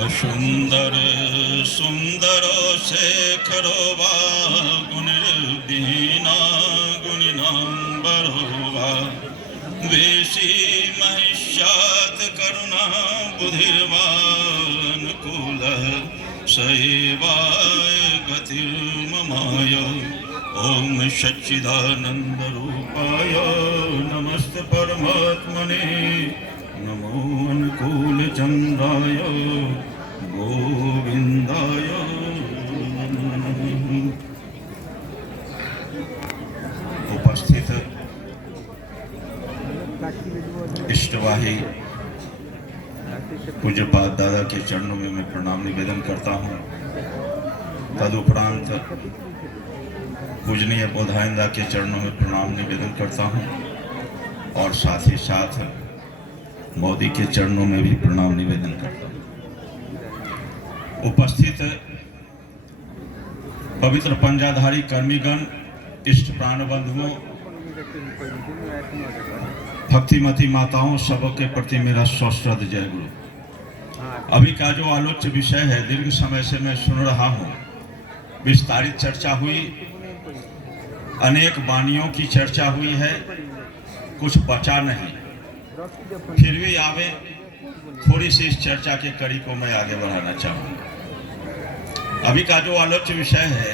सुंदर सुंदर शेखरो वा गुणिर्दीना गुणिनांबरो वा वेशी महिष्यात् करुणा बुधिर्वानुकूल सैवाय गतिर्ममाय ओम सच्चिदानंद रूपाय नमस्ते परमात्मने नमो अनुकूल चंद्राय गोविंदाय। उपस्थित इष्टवाही पूज्यपाद दादा के चरणों में मैं प्रणाम निवेदन करता हूँ। तदुपरांत पूजनीय बोधायंदा के चरणों में प्रणाम निवेदन करता हूँ और साथ ही साथ मोदी के चरणों में भी प्रणाम निवेदन करता हूँ। उपस्थित पवित्र पंजाधारी कर्मीगण, इष्ट प्राण बंधुओं, भक्तिमती माताओं, सबके प्रति मेरा सश्रद्ध जय गुरु। अभी का जो आलोच्य विषय है, दीर्घ समय से मैं सुन रहा हूँ, विस्तारित चर्चा हुई, अनेक वाणियों की चर्चा हुई है, कुछ बचा नहीं। फिर भी आवे थोड़ी सी इस चर्चा की कड़ी को मैं आगे बढ़ाना चाहूँगा। अभी का जो आलोच्य विषय है,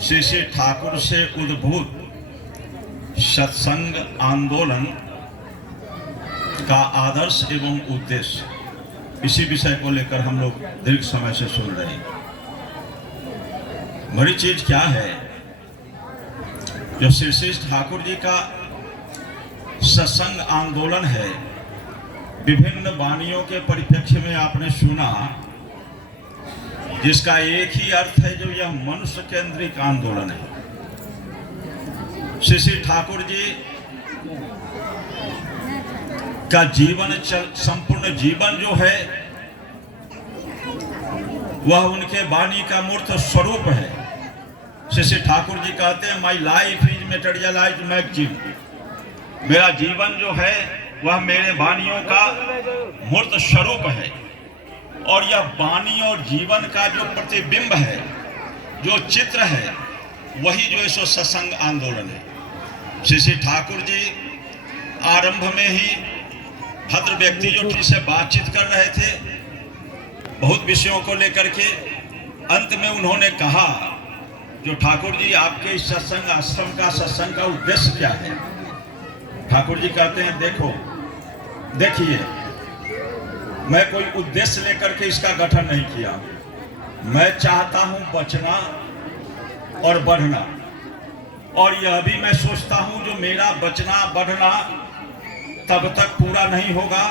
श्री श्री ठाकुर से उद्भूत सत्संग आंदोलन का आदर्श एवं उद्देश्य, इसी विषय को लेकर हम लोग दीर्घ समय से सुन रहे हैं। बड़ी चीज क्या है, जो श्री श्री ठाकुर जी का सत्संग आंदोलन है, विभिन्न वाणियों के परिप्रेक्ष्य में आपने सुना, जिसका एक ही अर्थ है, जो यह मनुष्य केंद्रित आंदोलन है। श्री श्री ठाकुर जी का जीवन संपूर्ण जीवन जो है, वह उनके वाणी का मूर्त स्वरूप है। श्री श्री ठाकुर जी कहते हैं, my life is materialised magazine. मेरा जीवन जो है वह मेरे वाणियों का मूर्त स्वरूप है, और यह वाणी और जीवन का जो प्रतिबिंब है, जो चित्र है, वही जो है सो सत्संग आंदोलन है। श्री श्री ठाकुर जी आरंभ में ही भद्र व्यक्ति जो से बातचीत कर रहे थे बहुत विषयों को लेकर के, अंत में उन्होंने कहा, जो ठाकुर जी आपके इस सत्संग आश्रम का सत्संग का उद्देश्य क्या है। ठाकुर जी कहते हैं, देखिए, मैं कोई उद्देश्य लेकर के इसका गठन नहीं किया। मैं चाहता हूं बचना और बढ़ना, और यह भी मैं सोचता हूं जो मेरा बचना बढ़ना तब तक पूरा नहीं होगा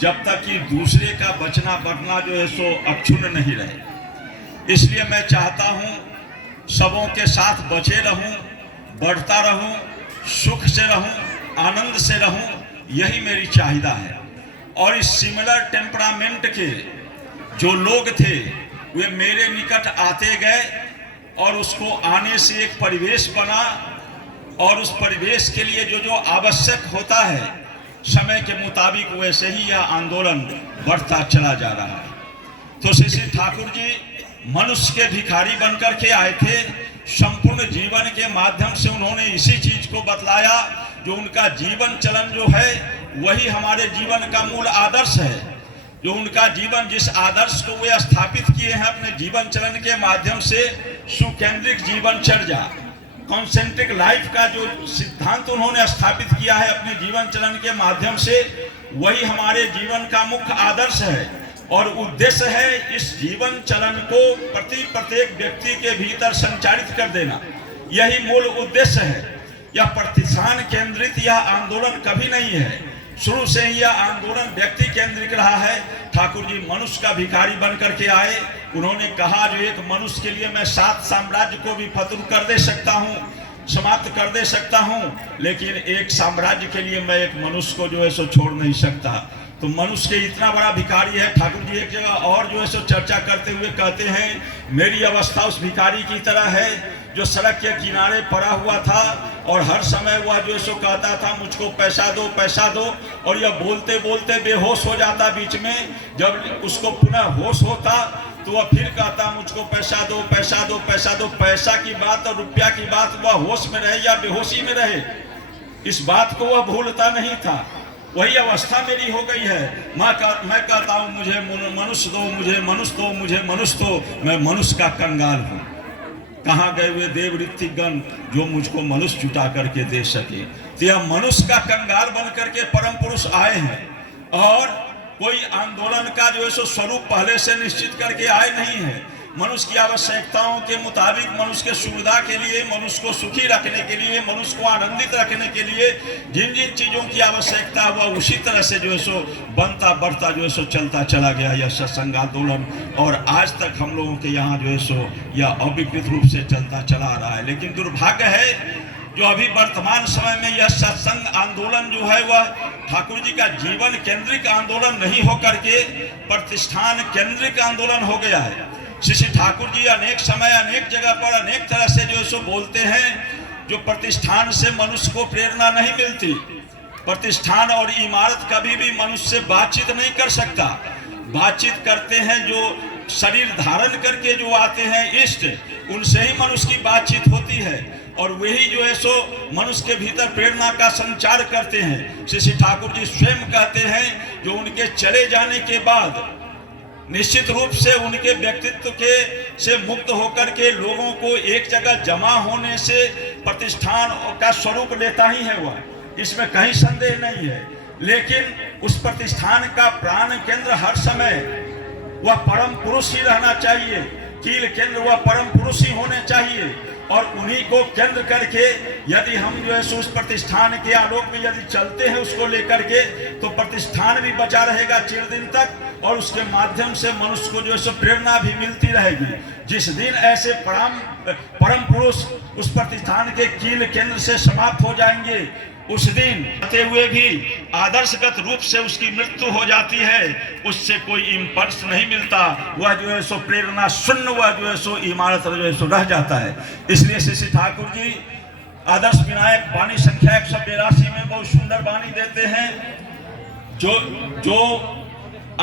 जब तक कि दूसरे का बचना बढ़ना जो है सो अक्षुण्ण नहीं रहे। इसलिए मैं चाहता हूं सबों के साथ बचे रहूं, बढ़ता रहूं, सुख से रहूं, आनंद से रहूं, यही मेरी चाहिदा है। और इस सिमिलर टेम्परामेंट के जो लोग थे, वे मेरे निकट आते गए, और उसको आने से एक परिवेश बना, और उस परिवेश के लिए जो जो आवश्यक होता है समय के मुताबिक, वैसे ही यह आंदोलन बढ़ता चला जा रहा है। तो श्री श्री ठाकुर जी मनुष्य के भिखारी बनकर के आए थे। संपूर्ण जीवन के माध्यम से उन्होंने इसी चीज को बतलाया, जो उनका जीवन चलन जो है वही हमारे जीवन का मूल आदर्श है। जो उनका जीवन, जिस आदर्श को वे स्थापित किए हैं अपने जीवन चलन के माध्यम से, सुकेंद्रिक जीवनचर्या, कॉन्सेंट्रिक लाइफ का जो सिद्धांत उन्होंने स्थापित किया है अपने जीवन चलन के माध्यम से, वही हमारे जीवन का मुख्य आदर्श है और उद्देश्य है। इस जीवन चलन को प्रत्येक व्यक्ति के भीतर संचारित कर देना, यही मूल उद्देश्य है। यह प्रतिष्ठान केंद्रित यह आंदोलन कभी नहीं है। शुरू से ही यह आंदोलन व्यक्ति केंद्रित रहा है। ठाकुर जी मनुष्य का भिखारी बन करके आए। उन्होंने कहा, जो एक मनुष्य के लिए मैं 7 साम्राज्य को भी फतूर कर दे सकता हूँ, समाप्त कर दे सकता हूँ, लेकिन एक साम्राज्य के लिए मैं एक मनुष्य को जो है सो छोड़ नहीं सकता। तो मनुष्य के इतना बड़ा भिखारी है। ठाकुर जी एक जगह और जो है सो चर्चा करते हुए कहते हैं, मेरी अवस्था उस भिखारी की तरह है जो सड़क के किनारे पड़ा हुआ था और हर समय वह जो है सो कहता था मुझको पैसा दो पैसा दो, और यह बोलते बोलते बेहोश हो जाता बीच में। जब उसको पुनः होश होता तो वह फिर कहता मुझको पैसा दो पैसा दो पैसा दो। पैसा की बात और रुपया की बात वह होश में रहे या बेहोशी में रहे, इस बात को वह भूलता नहीं था। वही अवस्था मेरी हो गई है। मैं कहता हूँ मुझे मनुष्य दो, मुझे मनुष्य दो, मुझे मनुष्य दो, मैं मनुष्य का कंगाल हूँ। कहाँ गए हुए देव ऋत्विकगण जो मुझको मनुष्य जुटा करके दे सके। तो यह मनुष्य का कंगाल बन करके परम पुरुष आए हैं, और कोई आंदोलन का जो है सो स्वरूप पहले से निश्चित करके आए नहीं है। मनुष्य की आवश्यकताओं के मुताबिक, मनुष्य के सुविधा के लिए, मनुष्य को सुखी रखने के लिए, मनुष्य को आनंदित रखने के लिए जिन जिन चीज़ों की आवश्यकता हुआ उसी तरह से जो है सो बनता बढ़ता जो है सो चलता चला गया यह सत्संग आंदोलन। और आज तक हम लोगों के यहाँ जो है सो यह अविकृत रूप से चलता चला आ रहा है। लेकिन दुर्भाग्य है जो अभी वर्तमान समय में यह सत्संग आंदोलन जो है वह ठाकुर जी का जीवन केंद्रिक आंदोलन नहीं होकर के प्रतिष्ठान केंद्रिक आंदोलन हो गया है। श्री ठाकुर जी अनेक समय अनेक जगह पर अनेक तरह से जो है सो बोलते हैं जो प्रतिष्ठान से मनुष्य को प्रेरणा नहीं मिलती। प्रतिष्ठान और इमारत कभी भी मनुष्य से बातचीत नहीं कर सकता। बातचीत करते हैं जो शरीर धारण करके जो आते हैं इष्ट, उनसे ही मनुष्य की बातचीत होती है, और वही जो है सो मनुष्य के भीतर प्रेरणा का संचार करते हैं। श्री ठाकुर जी स्वयं कहते हैं जो उनके चले जाने के बाद निश्चित रूप से उनके व्यक्तित्व के से मुक्त होकर के लोगों को एक जगह जमा होने से प्रतिष्ठान का स्वरूप लेता ही है वह, इसमें कहीं संदेह नहीं है। लेकिन उस प्रतिष्ठान का प्राण केंद्र हर समय वह परम पुरुष ही रहना चाहिए। कील केंद्र वह परम पुरुष ही होने चाहिए, और उन्हीं को केंद्र करके यदि हम जो है उस प्रतिष्ठान के आलोक में यदि चलते हैं उसको लेकर के, तो प्रतिष्ठान भी बचा रहेगा चिरदिन तक, और उसके माध्यम से मनुष्य को जो है प्रेरणा भी मिलती रहेगी। जिस दिन ऐसे परम पुरुष उस प्रतिष्ठान के कील केंद्र से समाप्त हो जाएंगे, उस दिन आते हुए भी आदर्शगत रूप से उसकी मृत्यु हो जाती है, उससे कोई इम्पल्स नहीं मिलता। वह जो है सो प्रेरणा शून्य, वह जो है सो इमारत जो है सो रह जाता है। इसलिए श्री ठाकुर जी आदर्श विनायक वाणी संख्या 182 में बहुत सुंदर वाणी देते हैं। जो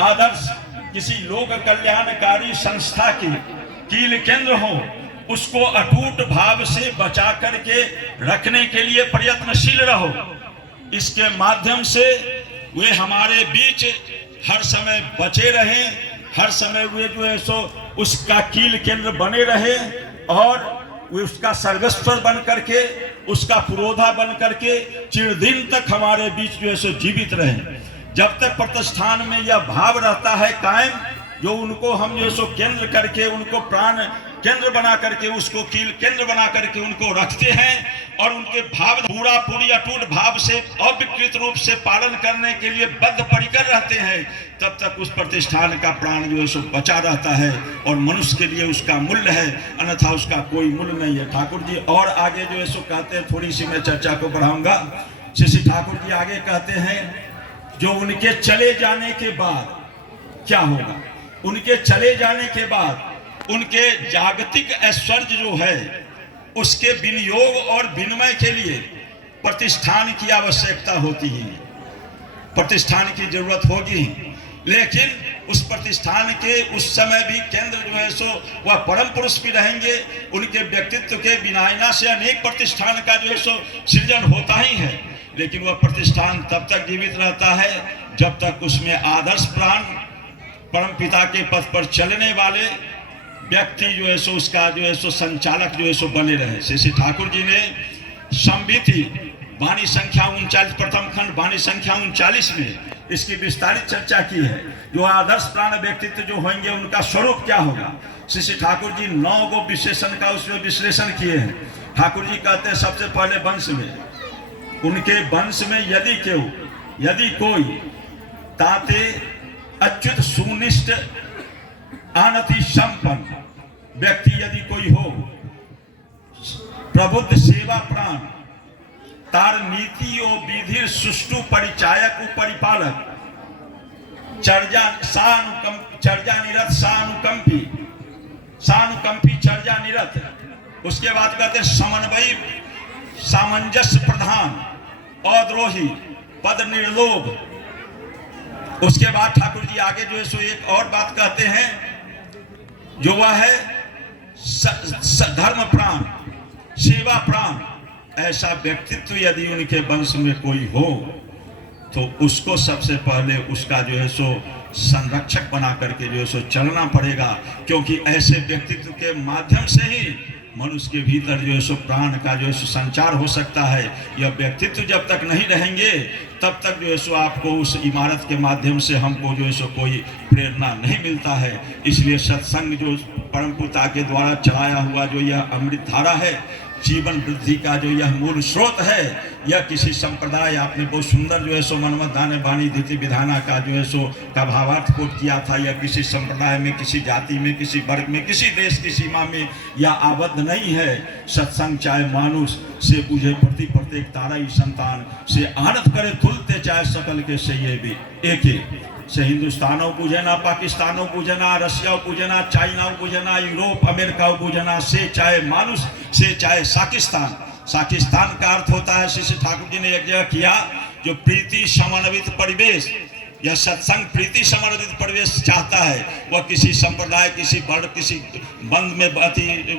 आदर्श किसी लोक कल्याणकारी संस्था की कील केंद्र हो, उसको अटूट भाव से बचा करके रखने के लिए प्रयत्नशील रहो। इसके माध्यम से वे हमारे बीच हर समय बचे रहें, हर हर समय वे जो है सो उसका कील केंद्र बने रहे और वे उसका सर्वेश्वर बन करके, उसका पुरोधा बन करके चिरदिन तक हमारे बीच जो है सो जीवित रहे। जब तक प्रतिष्ठान में यह भाव रहता है कायम, जो उनको हम जो है सो केंद्र करके, उनको प्राण केंद्र बना करके, उसको कील केंद्र बना करके उनको रखते हैं और उनके भाव पूरा पूरी अटूट भाव से अविकृत रूप से पालन करने के लिए बद्ध परिकर रहते हैं, तब तक उस प्रतिष्ठान का प्राण जो है सो बचा रहता है और मनुष्य के लिए उसका मूल्य है, अन्यथा उसका कोई मूल्य नहीं है। ठाकुर जी और आगे जो है सो कहते हैं, थोड़ी सी मैं चर्चा को बढ़ाऊंगा। श्री ठाकुर जी आगे कहते हैं, जो उनके चले जाने के बाद क्या होगा, उनके चले जाने के बाद उनके जागतिक ऐश्वर्य जो है उसके विनियोग और विनिमय के लिए प्रतिष्ठान की आवश्यकता होती है, प्रतिष्ठान की जरूरत होगी। लेकिन उस प्रतिष्ठान के उस समय भी केंद्र जो है सो वह परम पुरुष भी रहेंगे। उनके व्यक्तित्व के विनायना से अनेक प्रतिष्ठान का जो है सो सृजन होता ही है, लेकिन वह प्रतिष्ठान तब तक जीवित रहता है जब तक उसमें आदर्श प्राण परम पिता के पथ पर चलने वाले व्यक्ति जो है सो उसका जो है सो संचालक जो है सो बने रहे। श्री ठाकुर जी ने संविधि वाणी संख्या 39 प्रथम खंड वाणी संख्या 39 में इसकी विस्तारित चर्चा की है। जो आदर्श प्राण व्यक्तित्व जो होंगे उनका स्वरूप क्या होगा। श्री ठाकुर जी 9 गो विशेषण का उसमें विश्लेषण किए हैं। ठाकुर जी कहते हैं, सबसे पहले वंश में, उनके वंश में यदि कोई ताते अच्युत सुनिष्ठ अनति संपन्न व्यक्ति यदि कोई हो, प्रबुद्ध सेवा प्राण, तार नीति और विधि सुष्टु परिचायक परिपालक, चर्जा निरत सानुकंपी चर्जा निरत। उसके बाद कहते समन्वयी सामंजस्य प्रधान, अद्रोही, पद निर्लोभ। उसके बाद ठाकुर जी आगे जो है सो एक और बात कहते हैं, जो वह है धर्म प्राण, सेवा प्राण। ऐसा व्यक्तित्व यदि उनके वंश में कोई हो तो उसको सबसे पहले उसका जो है सो संरक्षक बना करके जो है सो चलना पड़ेगा, क्योंकि ऐसे व्यक्तित्व के माध्यम से ही मनुष्य के भीतर जो है सो प्राण का जो है सो संचार हो सकता है। यह व्यक्तित्व जब तक नहीं रहेंगे तब तक जो है सो आपको उस इमारत के माध्यम से हमको जो है सो कोई प्रेरणा नहीं मिलता है। इसलिए सत्संग जो परम पिता के द्वारा चलाया हुआ जो यह अमृत धारा है, जीवन वृद्धि का जो यह मूल स्रोत है, यह किसी संप्रदाय, आपने बहुत सुंदर जो है सो मनमत दाने वाणी धीति विधाना का जो है सो का भावार्थ कोट किया था। यह किसी संप्रदाय में, किसी जाति में, किसी वर्ग में, किसी देश की सीमा में यह आबद्ध नहीं है। सत्संग चाहे मानुष से पूजे प्रति प्रत्येक तारा ही संतान से आनंद करे तुलते, चाहे सकल के से ये भी एक से हिंदुस्तानों पूजे ना, पाकिस्तानों पूजे ना, रशिया पूजे ना, चाइना पूजे ना, यूरोप अमेरिका पूजे ना, से चाहे मानुष से चाहे साकिस्तान। साकिस्तान का अर्थ होता है, श्री ठाकुर जी ने एक जगह किया, जो प्रीति समन्वित परिवेश, यह सत्संग प्रीति समन्वित परिवेश चाहता है। वह किसी संप्रदाय, किसी वर्ग, किसी बंद में,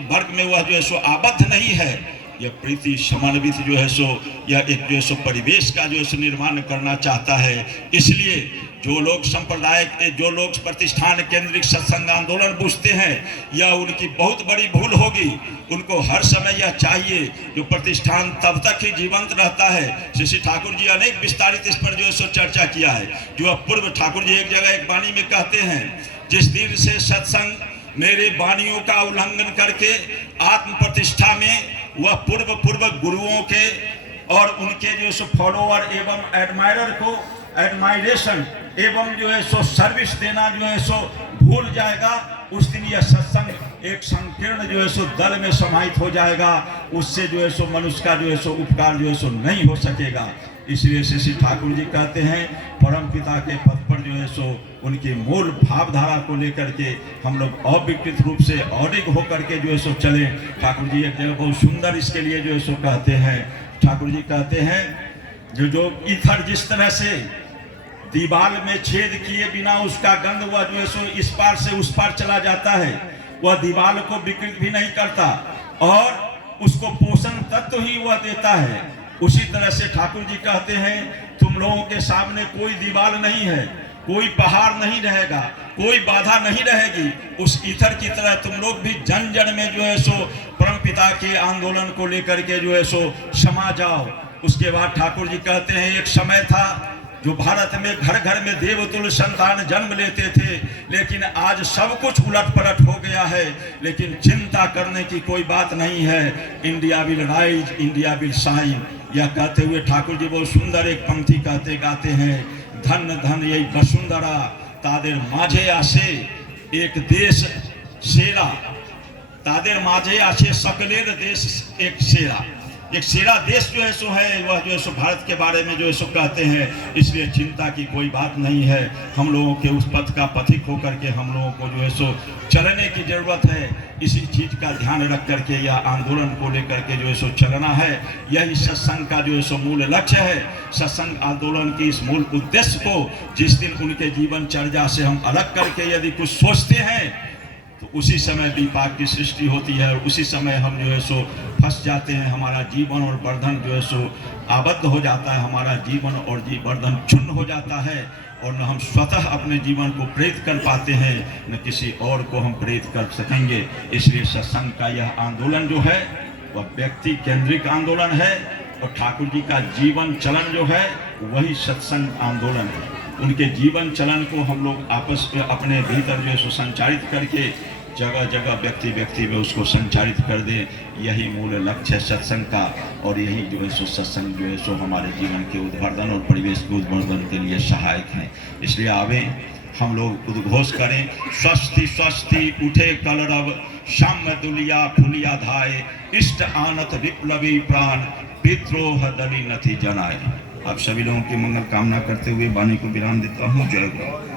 वर्ग में वह जो है सो आबद्ध नहीं है। यह प्रीति समन्वित जो है सो यह एक जो है सो परिवेश का जो है सो निर्माण करना चाहता है। इसलिए जो लोग संप्रदाय, जो लोग प्रतिष्ठान केंद्रित सत्संग आंदोलन पूछते हैं, यह उनकी बहुत बड़ी भूल होगी। उनको हर समय यह चाहिए, जो प्रतिष्ठान तब तक ही जीवंत रहता है। श्री ठाकुर जी अनेक विस्तारित इस पर जो है सो चर्चा किया है। जो पूर्व ठाकुर जी एक जगह एक वाणी में कहते हैं, जिस दिन से सत्संग मेरे वाणियों का उल्लंघन करके आत्म प्रतिष्ठा में वह पूर्व गुरुओं के और उनके जो सो फॉलोअर एवं एडमायरर को एडमायरेशन एवं जो है सो सर्विस देना जो है सो भूल जाएगा, उस दिन यह सत्संग एक संकीर्ण जो है सो दल में समाहित हो जाएगा। उससे जो है सो मनुष्य का जो है सो उपकार जो है सो नहीं हो सकेगा। इसलिए श्री ठाकुर जी कहते हैं, परम पिता के पद पर जो है सो उनकी मूल भावधारा को लेकर के हम लोग अविकृत रूप से अडिग होकर के जो है सो चले। ठाकुर जी एक जगह बहुत सुंदर इसके लिए जो है सो कहते हैं, ठाकुर जी कहते हैं, जो ईथर जिस तरह से दीवार में छेद किए बिना उसका गंध वह जो है सो इस पार से उस पार चला जाता है, वह दीवार को विकृत भी नहीं करता और उसको पोषण तत्व ही वह देता है। उसी तरह से ठाकुर जी कहते हैं, तुम लोगों के सामने कोई दीवार नहीं है, कोई पहाड़ नहीं रहेगा, कोई बाधा नहीं रहेगी। उस ईथर की तरह तुम लोग भी जन जन में जो है सो परम पिता के आंदोलन को लेकर के जो है सो समा जाओ। उसके बाद ठाकुर जी कहते हैं, एक समय था जो भारत में घर घर में देवतुल्य संतान जन्म लेते थे, लेकिन आज सब कुछ उलट पलट हो गया है। लेकिन चिंता करने की कोई बात नहीं है। India will rise, India will shine. यह कहते हुए ठाकुर जी बहुत सुंदर एक पंक्ति कहते गाते हैं, धन धन यही वसुंधरा तादेर माझे आसे एक देश सेरा, तादेर माझे आसे सकलेर देश एक सेरा। एक सेरा देश जो है सो है, वह जो है सो भारत के बारे में जो है सो कहते हैं। इसलिए चिंता की कोई बात नहीं है। हम लोगों के उस पथ का पथिक होकर के हम लोगों को जो है सो चलने की जरूरत है। इसी चीज का ध्यान रख करके यह आंदोलन को लेकर के जो है सो चलना है। यही सत्संग का जो है सो मूल लक्ष्य है। सत्संग आंदोलन की इस मूल उद्देश्य को जिस दिन उनके जीवन चर्या से हम अलग करके यदि कुछ सोचते हैं तो उसी समय विपाक की सृष्टि होती है और उसी समय हम जो है सो फंस जाते हैं। हमारा जीवन और वर्धन जो है सो आबद्ध हो जाता है, हमारा जीवन और वर्धन चूर्ण हो जाता है और न हम स्वतः अपने जीवन को प्रेरित कर पाते हैं, न किसी और को हम प्रेरित कर सकेंगे। इसलिए सत्संग का यह आंदोलन जो है वह व्यक्ति केंद्रित आंदोलन है और ठाकुर जी का जीवन चलन जो है वही सत्संग आंदोलन है। उनके जीवन चलन को हम लोग आपस में अपने भीतर जो है सो संचारित करके जगह जगह व्यक्ति व्यक्ति में उसको संचारित कर दें, यही मूल लक्ष्य है सत्संग का। और यही जो है सो सत्संग जो है सो हमारे जीवन के उद्वर्धन और परिवेश के उद्वर्धन के लिए सहायक है। इसलिए आवे हम लोग उद्घोष करें, स्वस्ति स्वस्ति उठे कलरव श्याम दुलिया फुलिया धाय, इष्ट आनत विप्लवी प्राण विद्रोह दली नथी जनाए। आप सभी लोगों की मंगल कामना करते हुए वाणी को विराम देता हूँ। जय गुरु।